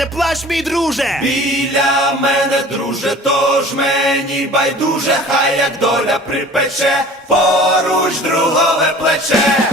не плач, мій друже. Біля мене, друже, тож мені байдуже, хай як доля припече, поруч другове плече.